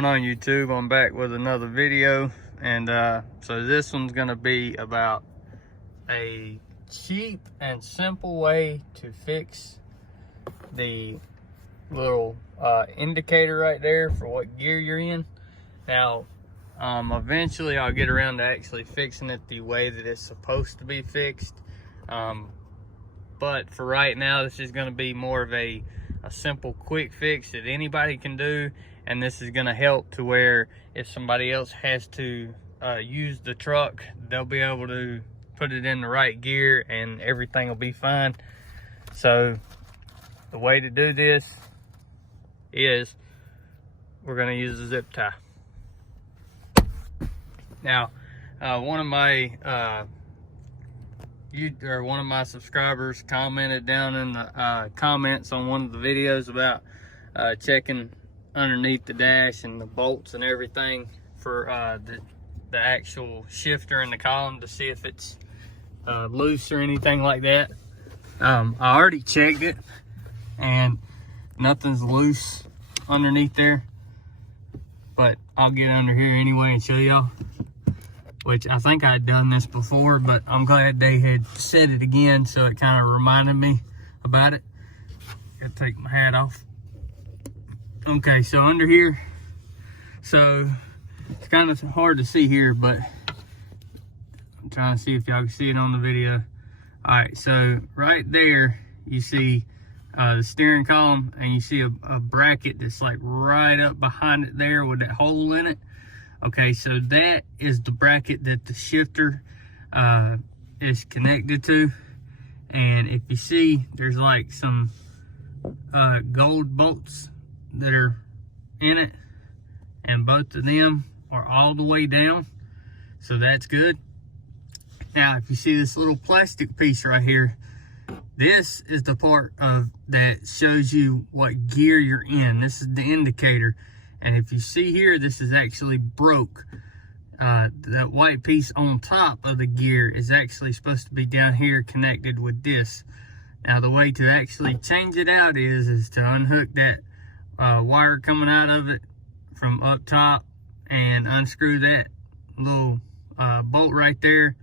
going on, YouTube? I'm back with another video, and so this one's gonna be about a cheap and simple way to fix the little indicator right there for what gear you're in. Now eventually I'll get around to actually fixing it the way that it's supposed to be fixed, but for right now this is going to be more of a simple quick fix that anybody can do, and this is going to help to where if somebody else has to use the truck, they'll be able to put it in the right gear and everything will be fine. So the way to do this is we're going to use a zip tie. Now one of my subscribers commented down in the comments on one of the videos about checking underneath the dash and the bolts and everything for the actual shifter in the column to see if it's loose or anything like that. I already checked it and nothing's loose underneath there, but I'll get under here anyway and show y'all, which I think I had done this before, but I'm glad they had said it again, so it kind of reminded me about it. Gotta take my hat off. Okay, so under here, so it's kind of hard to see here, but I'm trying to see if y'all can see it on the video. All right, so right there, you see the steering column, and you see a bracket that's like right up behind it there with that hole in it. Okay, so that is the bracket that the shifter is connected to. And if you see, there's like some gold bolts that are in it, and both of them are all the way down, so that's good. Now, if you see this little plastic piece right here, this is the part of that shows you what gear you're in. This is the indicator. And if you see here, this is actually broke. That white piece on top of the gear is actually supposed to be down here connected with this. Now, the way to actually change it out is to unhook that wire coming out of it from up top and unscrew that little bolt right there.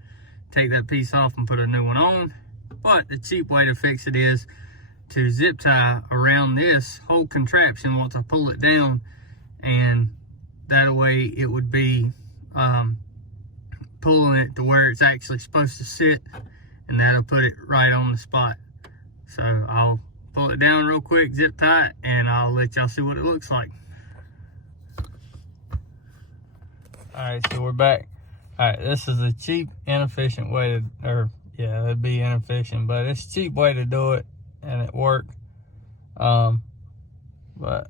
Take that piece off and put a new one on. But the cheap way to fix it is to zip tie around this whole contraption once I pull it down, and that way it would be pulling it to where it's actually supposed to sit, and that'll put it right on the spot. So I'll pull it down real quick, zip tie it, and I'll let y'all see what it looks like. All right, so we're back. All right, this is a cheap, inefficient way to, or yeah, it'd be inefficient, but it's a cheap way to do it, and it worked. But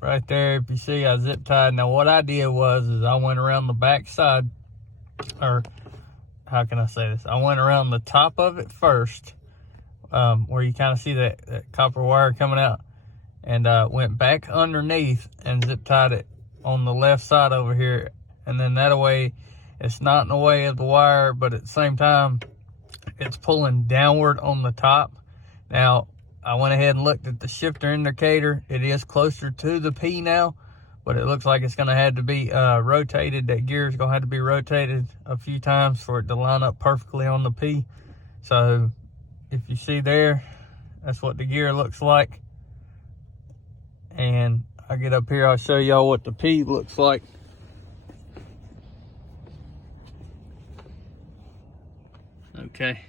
right there, if you see, I zip tied. Now, what I did is I went around the back side, or how can I say this? I went around the top of it first, where you kind of see that copper wire coming out, and went back underneath and zip tied it on the left side over here. And then that way, it's not in the way of the wire, but at the same time, it's pulling downward on the top. Now, I went ahead and looked at the shifter indicator. It is closer to the P now, but it looks like it's going to have to be rotated. That gear is going to have to be rotated a few times for it to line up perfectly on the P. So if you see there, that's what the gear looks like. And I get up here, I'll show y'all what the P looks like. Okay,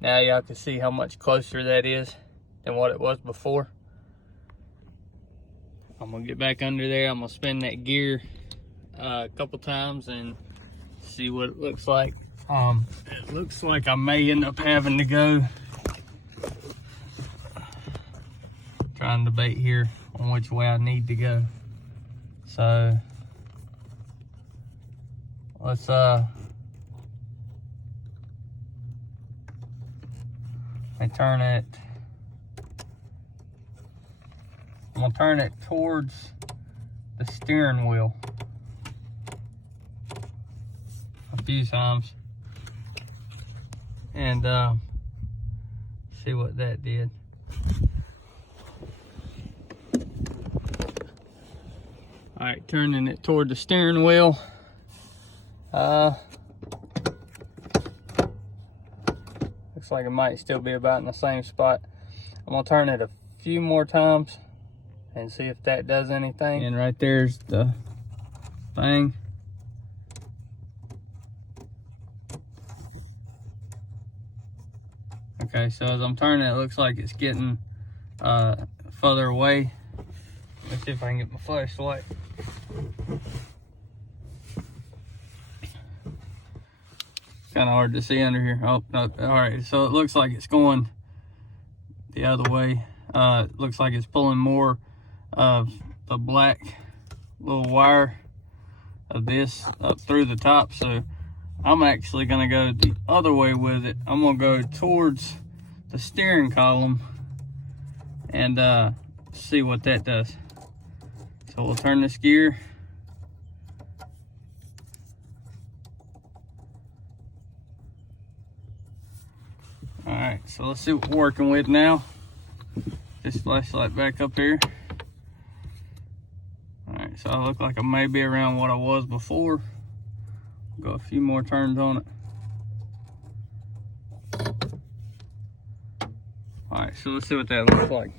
now y'all can see how much closer that is than what it was before. I'm gonna get back under there. I'm gonna spin that gear a couple times and see what it looks like. It looks like I may end up having to go trying to debate here on which way I need to go. So let's I turn it, I'm gonna turn it towards the steering wheel a few times and see what that did. All right, turning it toward the steering wheel. Looks like it might still be about in the same spot. I'm gonna turn it a few more times and see if that does anything. And right there's the thing. Okay, so as I'm turning it looks like it's getting further away. Let's see if I can get my flashlight. Kind of hard to see under here. Oh, no. All right, so it looks like it's going the other way. It looks like it's pulling more of the black little wire of this up through the top. So I'm actually gonna go the other way with it. I'm gonna go towards the steering column and see what that does. So we'll turn this gear. All right, so let's see what we're working with now. This flashlight back up here. All right, so I look like I may be around what I was before. Go a few more turns on it. All right, so let's see what that looks like.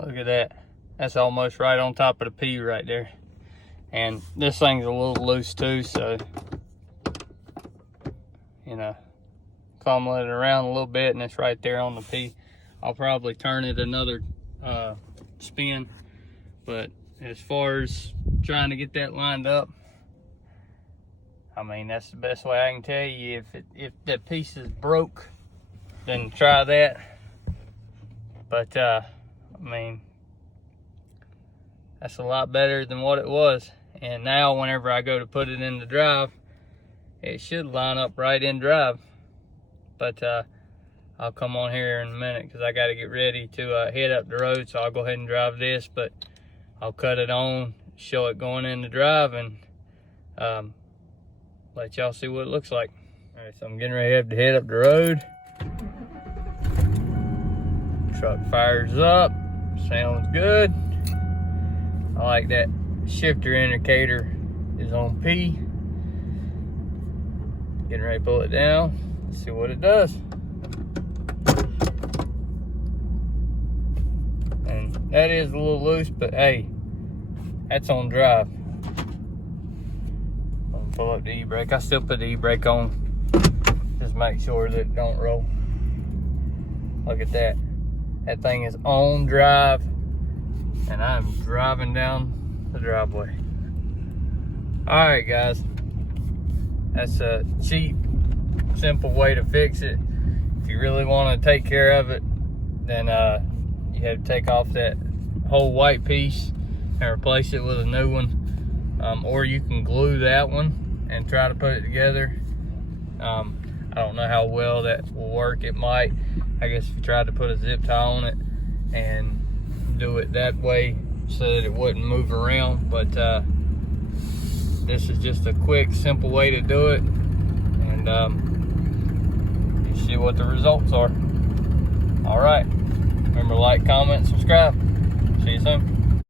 Look at that. That's almost right on top of the P right there. And this thing's a little loose too, so, you know, fumbling it around a little bit and it's right there on the P. I'll probably turn it another spin, but as far as trying to get that lined up, I mean, that's the best way I can tell you. If that piece is broke, then try that. But I mean, that's a lot better than what it was. And now whenever I go to put it in the drive, it should line up right in drive. But I'll come on here in a minute because I got to get ready to head up the road. So I'll go ahead and drive this, but I'll cut it on, show it going in the drive, and let y'all see what it looks like. All right, so I'm getting ready to head up the road. Truck fires up, sounds good. I like that shifter indicator is on P. Getting ready to pull it down. Let's see what it does. And that is a little loose, but hey, that's on drive. I'll pull up the e-brake. I still put the e-brake on. Just make sure that it don't roll. Look at that. That thing is on drive, and I'm driving down the driveway. All right, guys. That's a cheap, simple way to fix it. If you really want to take care of it, then you have to take off that whole white piece and replace it with a new one. Or you can glue that one and try to put it together. I don't know how well that will work. It might. I guess if you tried to put a zip tie on it and do it that way so that it wouldn't move around. But this is just a quick, simple way to do it. And you see what the results are. All right. Remember, like, comment, subscribe. See you soon.